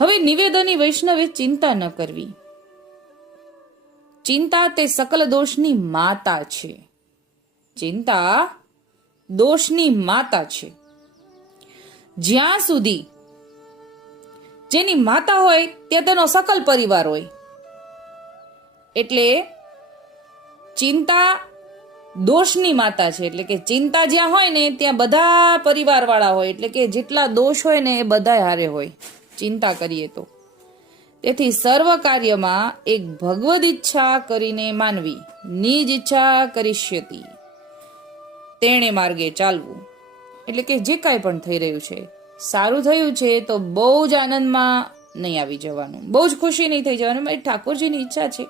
હવે નિવેદની વૈષ્ણવે ચિંતા ન કરવી. ચિંતા તે સકલ દોષની માતા છે. ચિંતા દોષની માતા છે. જ્યાં સુધી જેની માતા હોય ત્યાં તેનો સકલ પરિવાર હોય. એટલે ચિંતા દોષની માતા છે. એટલે કે ચિંતા જ્યાં હોય ને ત્યાં બધા પરિવાર વાળા હોય. એટલે કે જેટલા દોષ હોય ને એ બધા હારે હોય ચિંતા કરીએ તો. તેથી સર્વ કાર્યમાં એક ભગવદ ઈચ્છા કરીને માનવી. નિજ ઈચ્છા કરીષ્યતિ, તેણે માર્ગે ચાલવું. એટલે કે જે કાંઈ પણ થઈ રહ્યું છે, સારું થયું છે તો બહુ જ આનંદમાં નહીં આવી જવાનું, બહુ જ ખુશી નહીં થઈ જવાનું, એ ઠાકોરજીની ઈચ્છા છે.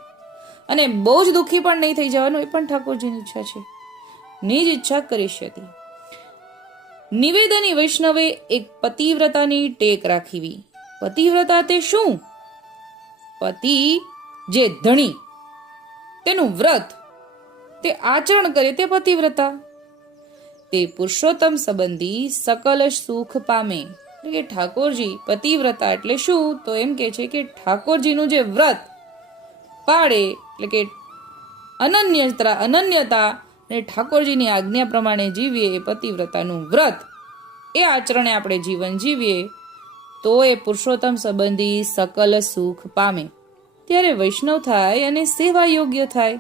અને બહુ જ દુઃખી પણ નહીં થઈ જવાનું, એ પણ ઠાકોરજીની ઈચ્છા છે. નિજ ઈચ્છા કરીષ્યતિ. નિવેદની વૈષ્ણવે એક પતિવ્રતાની ટેક રાખવી. પતિવ્રતા તે શું? પતિ જે ધણી, તેનું વ્રત, તે આચરણ કરે તે પતિવ્રતા. તે પુરુષોત્તમ સંબંધી સકલ સુખ પામે. એટલે કે ઠાકોરજી પતિવ્રતા એટલે શું? તો એમ કે છે કે ઠાકોરજીનું જે વ્રત પાળે, એટલે કે અનન્યતા અને ઠાકોરજીની આજ્ઞા પ્રમાણે જીવીએ, એ પતિવ્રતાનું વ્રત, એ આચરણે આપણે જીવન જીવીએ તો એ પુરુષોત્તમ સંબંધી સકલ સુખ પામે. ત્યારે વૈષ્ણવ થાય અને સેવા યોગ્ય થાય.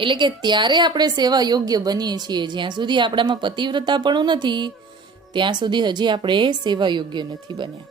એટલે કે ત્યારે આપણે સેવા યોગ્ય બનીએ છીએ. જ્યાં સુધી આપણામાં પતિવ્રતા પણ નથી ત્યાં સુધી હજી આપણે સેવા યોગ્ય નથી બન્યા.